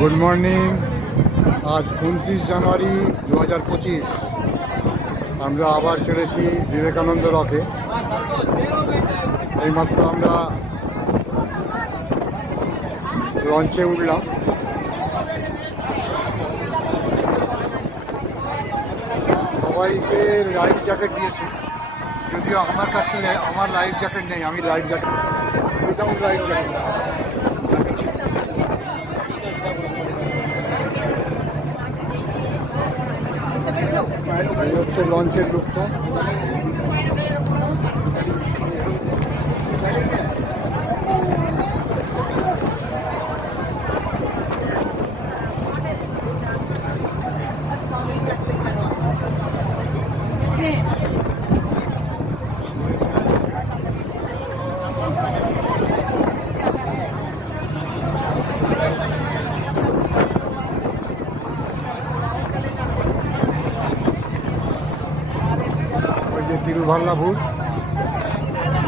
Good morning. আজ 29 জানুয়ারি 2025। আমরা আবার চলেছি বিবেকানন্দ রকে। এইমাত্র আমরা লঞ্চে উঠলাম। সবাইকে লাইফ জ্যাকেট দিয়েছি, যদিও আমার কাছে আমার লাইফ জ্যাকেট নেই। আমি life jacket without life jacket. এই হচ্ছে লঞ্চের লুকটা।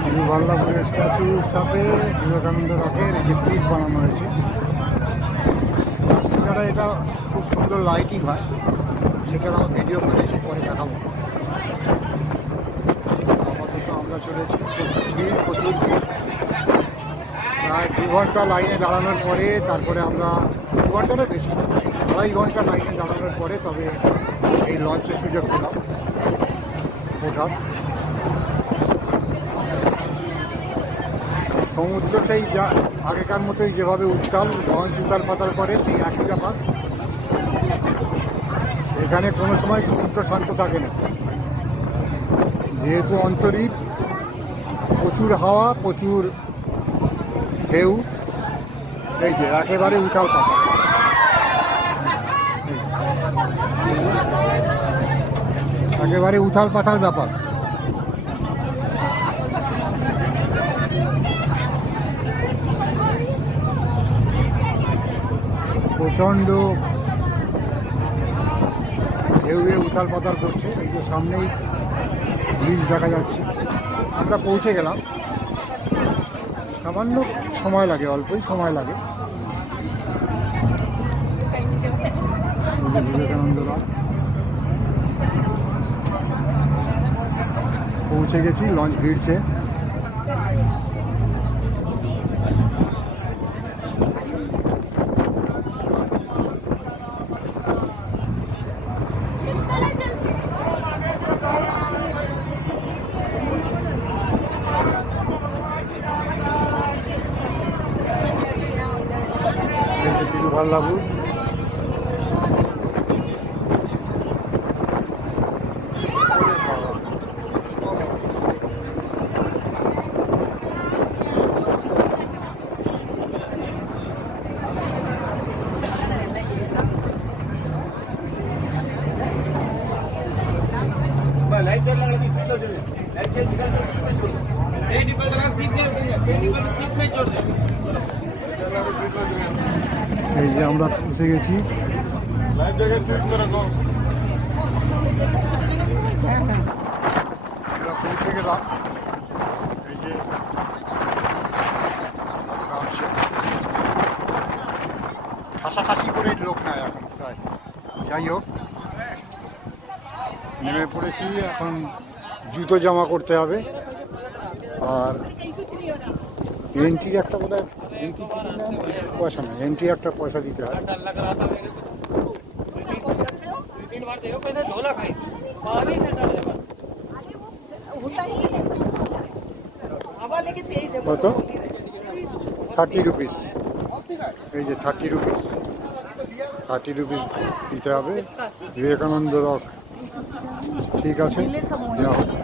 তিরুভাল্লাভুরের স্ট্যাচুর সাথে বিবেকানন্দ রকের এই যে ব্রিজ বানানো হয়েছে। রাত্রিবেলা এটা খুব সুন্দর লাইটিং হয়, সেটার আমার ভিডিও করেছি, পরে দেখাবো। আপাতত আমরা চলেছি, প্রচুর ভিড়। প্রায় 2 ঘন্টা লাইনে দাঁড়ানোর পরে তারপরে আমরা 2 ঘন্টারও বেশি, 2.5 ঘন্টা লাইনে দাঁড়ানোর পরে তবে এই লঞ্চের সুযোগ পেলাম ওঠার। সমুদ্র সেই যা আগেকার মতোই যেভাবে উত্তাল লঞ্চ উতাল পাতাল করে, সেই একই ব্যাপার। এখানে কোনো সময় সমুদ্র শান্ত থাকে না, যেহেতু অন্তরীপ, প্রচুর হাওয়া, প্রচুর ঢেউ। এই যে একেবারে উতাল পাতাল, একেবারে উথাল পাথাল ব্যাপার। প্রচণ্ড ঢেউয়ে উথাল পাতাল করছে। এই যে সামনেই ব্রিজ দেখা যাচ্ছে। আমরা পৌঁছে গেলাম, সামান্য সময় লাগে, অল্পই সময় লাগে। বিবেকানন্দ রক পৌঁছে গেছি, লঞ্চ ভিড়ছে। তিরুভাল্লাভুর এই যে আমরা এসে গেছি। আমরা পৌঁছে গেলাম। এই যে ঠাসাঠাসি করে লোক নেয় এখন প্রায়। যাই হোক, নেমে পড়েছি। এখন জুতো জামা করতে হবে, আর এন্ট্রি একটা বোধহয় পয়সা না, এন্ট্রি একটা পয়সা দিতে হয়। কত? 30 রুপিস। এই যে 30 রুপিস, 30 রুপিস দিতে হবে। বিবেকানন্দ রক, ঠিক আছে, দেওয়া হবে।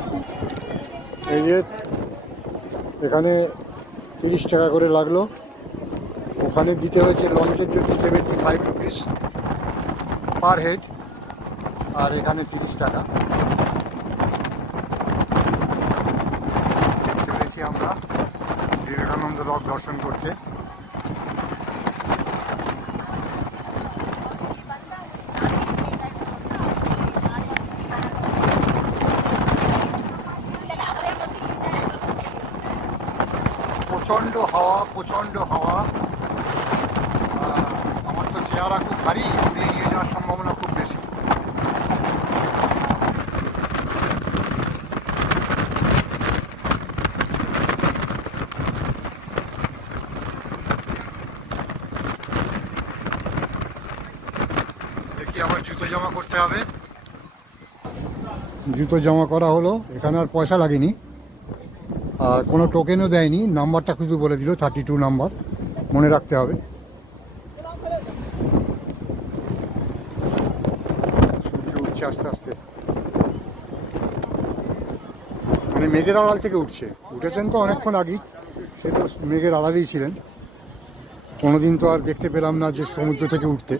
এই যে এখানে 30 টাকা করে লাগলো, ওখানে দিতে হয়েছে লঞ্চের জন্য 75 রুপিস পার হেড, আর এখানে 30 টাকা। চলেছি আমরা বিবেকানন্দ রক দর্শন করতে। প্রচণ্ড হাওয়া, প্রচণ্ড হাওয়া। আমার তো চেয়ার পায়ারা খুব ভারী, উড়িয়ে নিয়ে যাওয়ার সম্ভাবনা খুব বেশি। দেখি আবার জুতো জমা করতে হবে। জুতো জমা করা হলো, এখানে আর পয়সা লাগেনি, আর কোনো টোকেনও দেয়নি, নাম্বারটা শুধু বলে দিল 32 নাম্বার, মনে রাখতে হবে। সূর্য উঠছে আস্তে আস্তে, মানে মেঘের আড়াল থেকে উঠছে। উঠেছেন তো অনেকক্ষণ আগেই, সে তো মেঘের আড়ালেই ছিলেন। কোনোদিন তো আর দেখতে পেলাম না যে সমুদ্র থেকে উঠতে।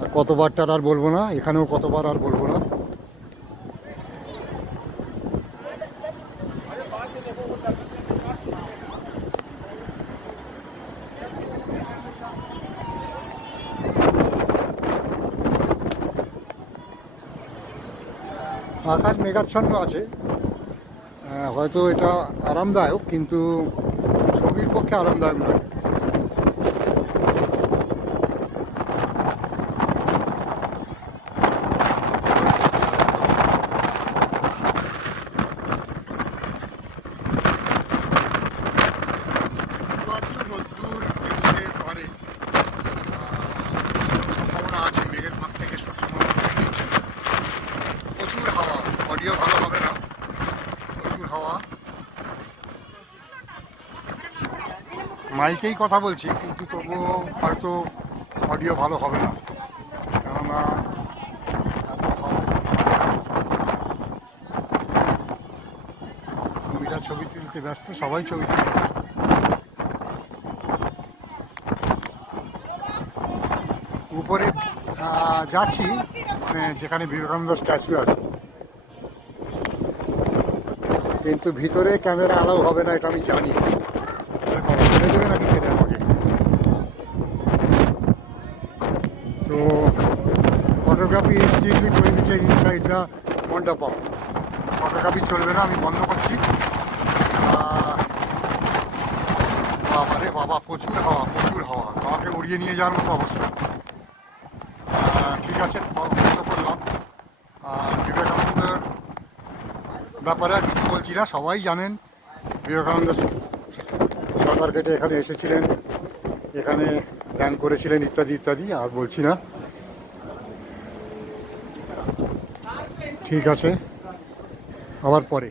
আর কতবার তার আর বলবো না, এখানেও কতবার আর বলবো না। আকাশ মেঘাচ্ছন্ন আছে, হয়তো এটা আরামদায়ক, কিন্তু ছবির পক্ষে আরামদায়ক নয়। রোদ্দুর বেরোতে পারে, সম্ভাবনা আছে, মেঘের ফাঁক থেকে সম্ভাবনা করে দিচ্ছে। প্রচুর হাওয়া, অডিও ভালো হবে না, প্রচুর হাওয়া। মাইকেই কথা বলছি, কিন্তু তবুও হয়তো অডিও ভালো হবে না, কেননা এত হাওয়া। সুমিরা ছবি তুলতে ব্যস্ত, সবাই ছবি তুলতে ব্যস্ত। উপরে যাচ্ছি, মানে যেখানে বিবেকানন্দ স্ট্যাচু আছে, কিন্তু ভিতরে ক্যামেরা অ্যালাউ হবে না, এটা আমি জানি। ছেড়ে দেবে নাকি ছেড়ে আমাকে? তো photography is strictly prohibited inside the Mandapam. Photography চলবে না, আমি বন্ধ করছি। বাবা রে বাবা, প্রচুর হাওয়া, প্রচুর হাওয়া, আমাকে উড়িয়ে নিয়ে যাওয়ার মতো অবস্থা। ঠিক আছে, বন্ধ করলাম। আর বিবেকানন্দের ব্যাপারে আর কিছু বলছি না, সবাই জানেন বিবেকানন্দ সাঁতার কেটে এখানে এসেছিলেন, এখানে ধ্যান করেছিলেন, ইত্যাদি ইত্যাদি, আর বলছি না। ঠিক আছে, আবার পরে।